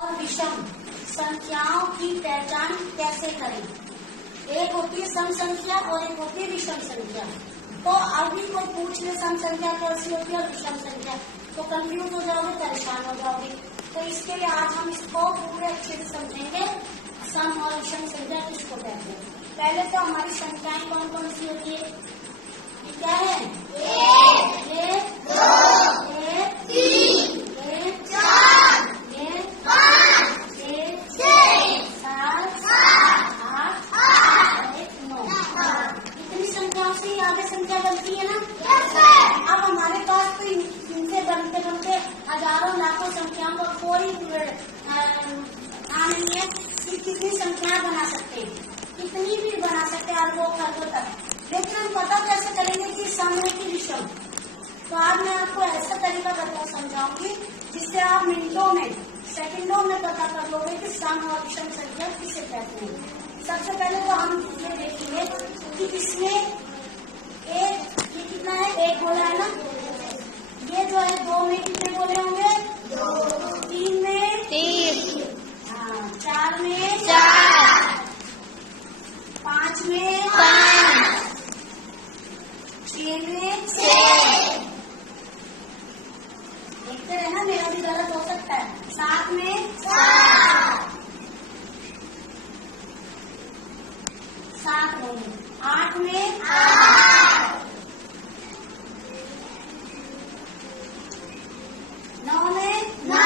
और विषम संख्याओं की पहचान कैसे करें। एक होती है सम संख्या और एक होती है विषम संख्या। तो अभी कोई पूछ ले सम संख्या कैसी होती है और विषम संख्या, तो कंफ्यूज हो जाओगे, परेशान हो जाओगे। तो इसके लिए आज हम इसको पूरे अच्छे से समझेंगे। सम और विषम संख्या किसको कहते हैं। पहले तो हमारी संख्याएं कौन कौन सी होती है। ये क्या है, एक, दो, एक, तीन, एक, चार, एक, पाँच, एक, छह, सात, आठ, एक, नौ। इतनी संख्याओं से आगे संख्या बनती है ना। अब हमारे पास तो इनसे बनते बनते हजारों लाखों संख्याओं का कोई नहीं है कि कितनी संख्या बना सकते हैं, कितनी भी बना सकते हैं अरबों खरबों तक। लेकिन हम पता कैसे करेंगे कि सम है कि विषम। तो आज मैं आपको ऐसा तरीका समझाऊंगी जिससे आप मिनटों में, सेकंडों में पता कर लोगे कि सम और विषम संख्या किसे कहते हैं। सबसे पहले तो हम ये देखेंगे कि इसमें एक, ये कितना है, एक गोला है ना। ये जो है दो में कितने गोले होंगे, दो। तीन में तीन, हाँ। चार में चार, पाँच में पाँच, छह में छह, देखते रहना मेरा भी गलत हो सकता है। सात में सात, सात में आठ में आठ, नौ में नौ।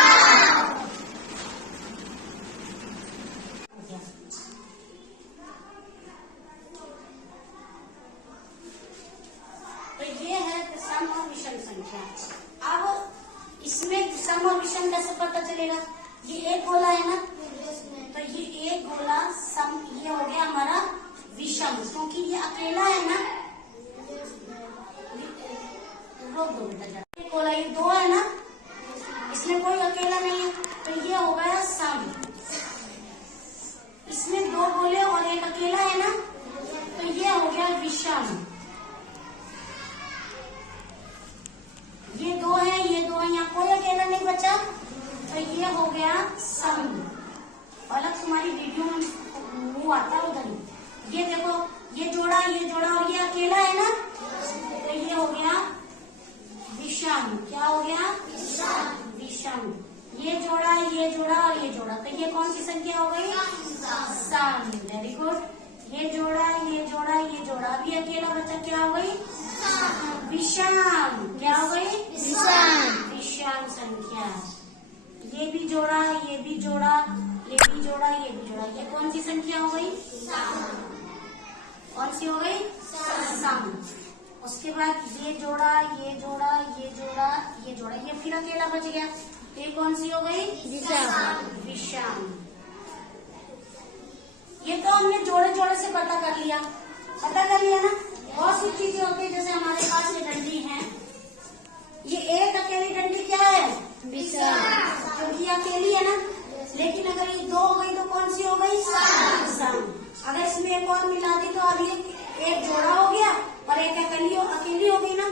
तो ये है सम और विषम संख्या। अब इसमें सम और विषम कैसे पता चलेगा। ये एक गोला है ना, तो ये एक गोला सम, ये हो गया हमारा विषम, क्योंकि ये अकेला है ना। रोक दो बेटा, एक गोला ये दो है ना, इसमें कोई अकेला नहीं है, तो ये हो गया सम। इसमें दो गोले और एक अकेला है ना, तो ये हो गया विषम। ये दो है, ये दो है, यहाँ कोई अकेला नहीं बचा, तो ये हो गया सम। अलग तुम्हारी वीडियो में वो आता है उधर। ये देखो, ये जोड़ा और ये अकेला है ना, तो ये हो गया विषम। क्या हो गया, विषम। ये जोड़ा और ये जोड़ा, तो ये कौन सी संख्या हो गई, सम। Very good. ये जोड़ा, अभी अकेला बचा, क्या हो गई, विषम। क्या हो गई, विषम संख्या। ये भी जोड़ा, ये भी जोड़ा, ये भी जोड़ा, ये भी जोड़ा, ये कौन सी संख्या हो गई, कौन सी हो गई, सम। उसके बाद ये जोड़ा, ये जोड़ा, ये फिर अकेला बच गया, ये कौन सी हो गई, विषम। ये तो हमने जोड़े से पता कर लिया ना। बहुत सी चीजें होती है, जैसे हमारे पास ये डंडी है, ये एक अकेली डंडी क्या है, विषम, क्योंकि अकेली है ना। लेकिन अगर ये दो हो गई तो कौन सी हो गई, सम। अगर इसमें एक और मिला दी तो अब ये एक जोड़ा हो गया और एक अकेली हो गई ना,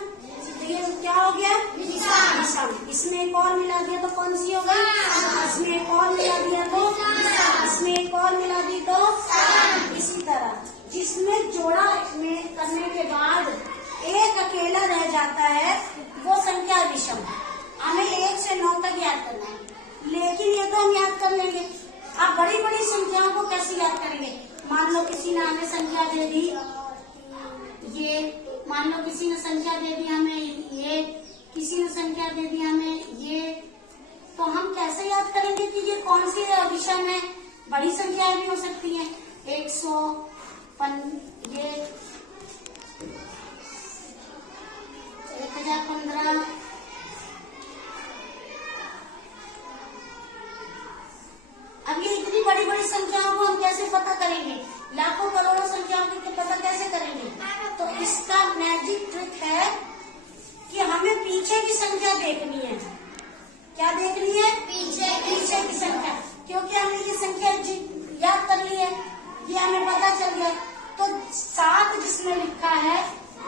तो ये क्या हो गया, विषम। इसमें एक और मिला दिया तो कौन सी हो गई, इसमें एक और मिला दिया तो, इसमें एक और मिला दी तो, इसी तरह जिसमें जोड़ा में करने के बाद एक अकेला रह जाता है वो संख्या विषम। हमें 1 से 9 तक याद करना है, लेकिन ये तो हम याद कर लेंगे। आप बड़ी बड़ी संख्याओं को कैसे याद करेंगे। मान लो किसी ने हमें संख्या दे दी ये, मान लो किसी ने संख्या दे दी हमें ये, किसी ने संख्या दे दी हमें ये, तो हम कैसे याद करेंगे कि ये कौन सी विषम है। बड़ी संख्याएं भी हो सकती हैं, 100, ये 1015, अब ये इतनी बड़ी बड़ी संख्याओं को हम कैसे पता करेंगे, लाखों करोड़ों संख्याओं को पता कैसे करेंगे। तो इसका मैजिक ट्रिक है कि हमें पीछे की संख्या देखनी है। क्या देखनी है, पीछे की संख्या, क्योंकि हमने ये संख्या याद कर ली है, ये हमें पता चल गया। तो 7 जिसमें लिखा है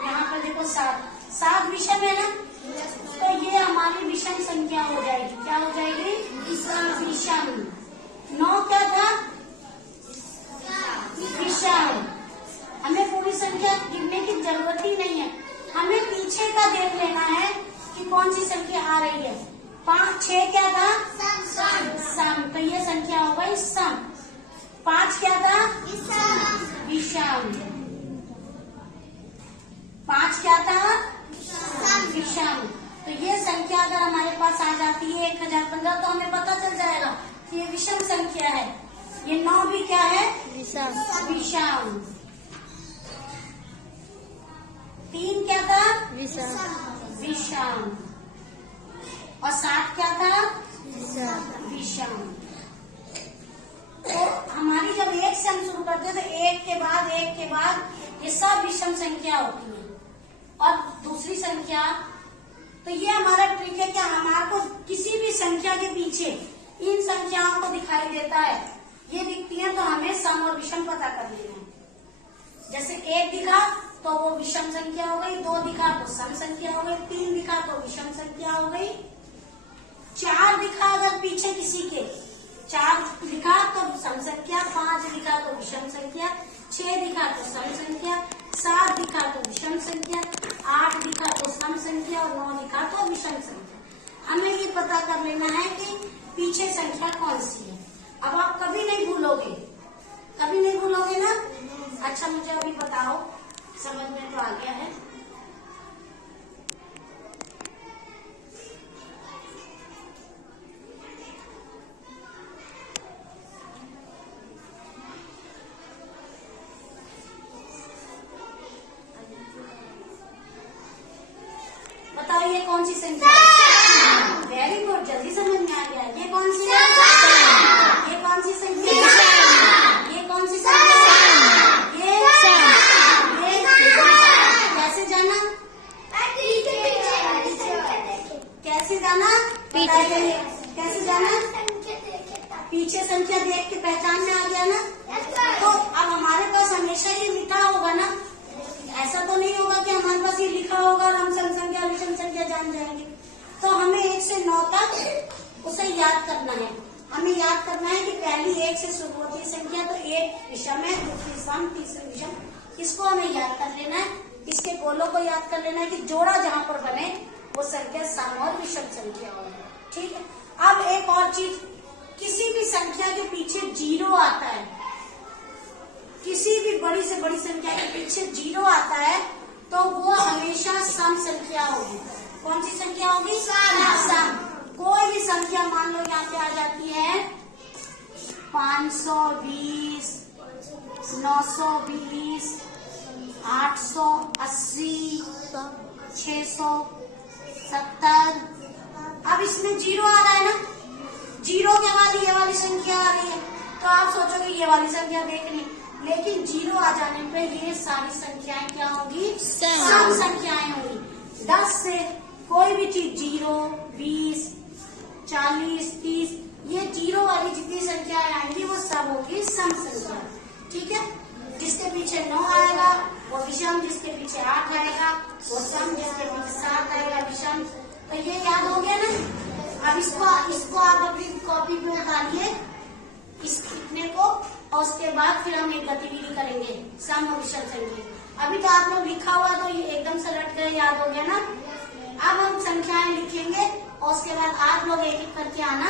यहाँ पर देखो, 7 विषम है ना, तो ये हमारी विषम संख्या हो जाएगी। क्या हो जाएगी, विषम। विषम। 5 क्या था? विषम। तो ये संख्या अगर हमारे पास आ जाती है 1015 तो हमें पता चल जाएगा कि ये विषम संख्या है। ये 9 भी क्या है? विषम। 3 क्या था? विषम। और 7 क्या था? विषम। तो हमारी जब 1 से हम शुरू करते हैं तो 1 के बाद ये सब विषम संख्या होती है। और दूसरी संख्या, तो ये हमारा ट्रिक है कि हमारे को किसी भी संख्या के पीछे इन संख्याओं को दिखाई देता है, ये दिखती है तो हमें सम और विषम पता कर लेना है। जैसे 1 दिखा तो वो विषम संख्या हो गई, 2 दिखा तो सम संख्या हो गई, 3 दिखा तो विषम संख्या हो गई, 4 दिखा अगर पीछे किसी के, 4 दिखा तो सम संख्या, 5 दिखा तो विषम संख्या, 6 दिखा तो सम संख्या, 7 दिखा तो विषम संख्या, 8 दिखा तो सम संख्या और 9 दिखा तो विषम संख्या। हमें ये पता कर लेना है कि पीछे संख्या कौन सी है। अब आप कभी नहीं भूलोगे ना? अच्छा, मुझे अभी बताओ, समझ में तो आ गया है? बताओ ये कौन सी संख्या है? वेरी गुड, जल्दी समझ में आ गया। ये कौन सी है? ये कौन सी संख्या है? ये कौन सी संख्या है? ये कैसे जाना? कैसे जाना? कैसे जाना? पीछे संख्या देख के पहचान में आ गया ना? तो अब हमारे पास हमेशा ये लिखा होगा ना, ऐसा तो नहीं होगा कि हमारे पास ये लिखा होगा और हम सम संख्या विषम संख्या जान जाएंगे। तो हमें 1 से 9 तक उसे याद करना है। हमें याद करना है कि पहली 1 से शुरू होती है संख्या, तो 1 विषम है, दूसरी सम, तीसरी विषम। इसको हमें याद कर लेना है, इसके गोलों को याद कर लेना है कि जोड़ा जहाँ पर बने वो संख्या सम और विषम संख्या हो। ठीक है। अब एक और चीज, किसी भी संख्या के पीछे 0 आता है, किसी भी बड़ी से बड़ी संख्या के पीछे 0 आता है तो वो हमेशा सम संख्या होगी। कौन सी संख्या होगी? सम। कोई भी संख्या मान लो यहाँ पे आ जाती है 520, 920, 880, 670। अब इसमें 0 आ रहा है ना, 0 के बाद ये वाली संख्या आ रही है, तो आप सोचोगे ये वाली संख्या देखनी, लेकिन 0 आ जाने पे ये सारी संख्याएं क्या होंगी? सम संख्याएं होंगी। 10 से कोई भी चीज 0, 20, 40, 30, ये 0 वाली जितनी संख्याएं आएंगी वो सब होगी सम संख्या। ठीक है। जिसके पीछे 9 आएगा वो विषम, जिसके पीछे 8 आएगा वो सम, जिसके पीछे 7 आएगा विषम। तो ये याद हो गया ना? अब इसको आप अपनी कॉपी पे उतारिए, इस इतने को, और उसके बाद फिर हम एक गतिविधि करेंगे सम और विषम संख्या। अभी तो आप लोग लिखा हुआ तो ये एकदम से रट गए, याद हो गया ना? अब हम संख्याएं लिखेंगे और उसके बाद आप लोग एक एक करके आना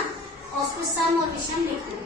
और उसको सम और विषम लिखना।